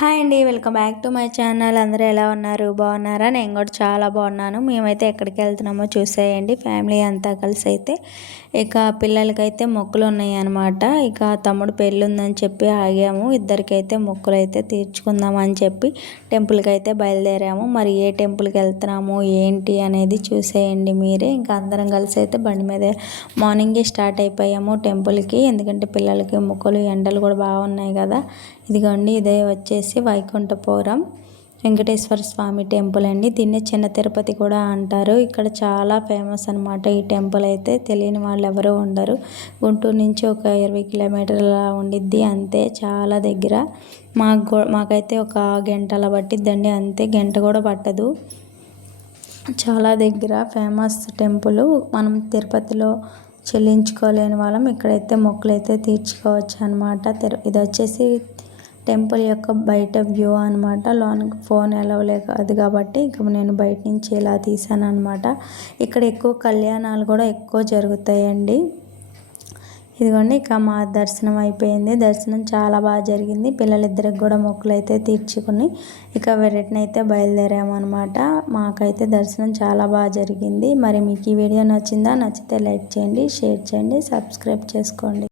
Hi అండి. Welcome back to my channel. అందరూ ఎలా ఉన్నారు? బాగున్నారా? నేను కూడా చాలా బాగున్నాను. మేమైతే ఎక్కడికి వెళ్తున్నామో చూసేయండి. ఫ్యామిలీ అంతా కలిసి అయితే ఇక పిల్లలకైతే మొక్కులు ఉన్నాయి అన్నమాట. ఇక తమ్ముడు పెళ్ళి ఉందని చెప్పి ఆగాము. ఇద్దరికైతే మొక్కులు అయితే తీర్చుకుందామని చెప్పి టెంపుల్కి అయితే బయలుదేరాము. మరి ఏ టెంపుల్కి వెళ్తున్నాము ఏంటి అనేది చూసేయండి మీరే. ఇంకా అందరం కలిసి అయితే బండి మీద మార్నింగే స్టార్ట్ అయిపోయాము టెంపుల్కి. ఎందుకంటే పిల్లలకి మొక్కులు ఎండలు కూడా బాగున్నాయి కదా. ఇదిగోండి, ఇదే వచ్చేసి వైకుంఠపురం వెంకటేశ్వర స్వామి టెంపుల్ అండి. దీన్ని చిన్న తిరుపతి కూడా అంటారు. ఇక్కడ చాలా ఫేమస్ అనమాట ఈ టెంపుల్ అయితే. తెలియని వాళ్ళు ఎవరు ఉండరు. గుంటూరు నుంచి ఒక 20 కిలోమీటర్ల ఉండిద్ది అంతే, చాలా దగ్గర. మాకైతే ఒక గంట అలా పట్టిద్దండి, అంతే, గంట కూడా పట్టదు. చాలా దగ్గర ఫేమస్ టెంపుల్. మనం తిరుపతిలో చెల్లించుకోలేని వాళ్ళం ఇక్కడైతే మొక్కులు అయితే తీర్చుకోవచ్చు అనమాట. ఇది వచ్చేసి టెంపుల్ యొక్క బయట వ్యూ అనమాట. లోనికి ఫోన్ అలౌ లేదు కాబట్టి ఇక నేను బయట నుంచి ఇలా తీసాను అనమాట. ఇక్కడ ఎక్కువ కళ్యాణాలు కూడా ఎక్కువ జరుగుతాయండి. ఇదిగోండి, ఇక మా దర్శనం అయిపోయింది. దర్శనం చాలా బాగా జరిగింది. పిల్లలిద్దరికి కూడా మొక్కులు అయితే తీర్చుకుని ఇక రిటర్న్ అయితే బయలుదేరాము అనమాట. మాకైతే దర్శనం చాలా బాగా జరిగింది. మరి మీకు ఈ వీడియో నచ్చిందా? నచ్చితే లైక్ చేయండి, షేర్ చేయండి, సబ్స్క్రైబ్ చేసుకోండి.